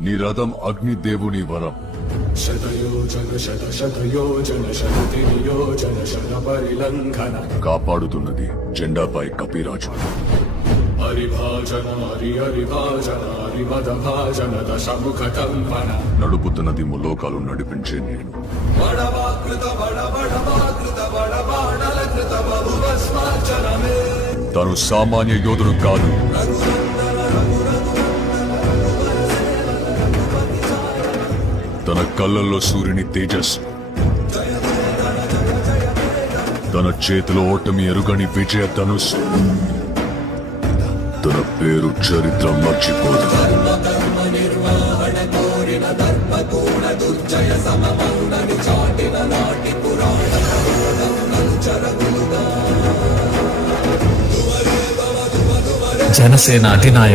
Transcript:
నీ రథం అగ్నిదేవుని వరం. శతయోజన శత శతయోజన శతయోజన శత పరిలంఘన. కాపాడుతున్నది జెండాపై కపిరాజు. హరిభాజన హరి హరిభాజన హరిమద భాజన దశముఖ కంపన. నడుపుతున్నది ములోకాలు నడిపించే నేను. బడవాకృత బడబడవాకృత బడబాడలకృత బహుభస్మార్చనమే. తను సామాన్య యోధుడు కాదు. తన కళ్ళల్లో సూర్యుని తేజస్సు, తన చేతిలో ఓటమి ఎరుగని విజయ ధనుస్సు. తన పేరు చరిత్ర మర్చిపోదు. జనసేన అధినాయకుడు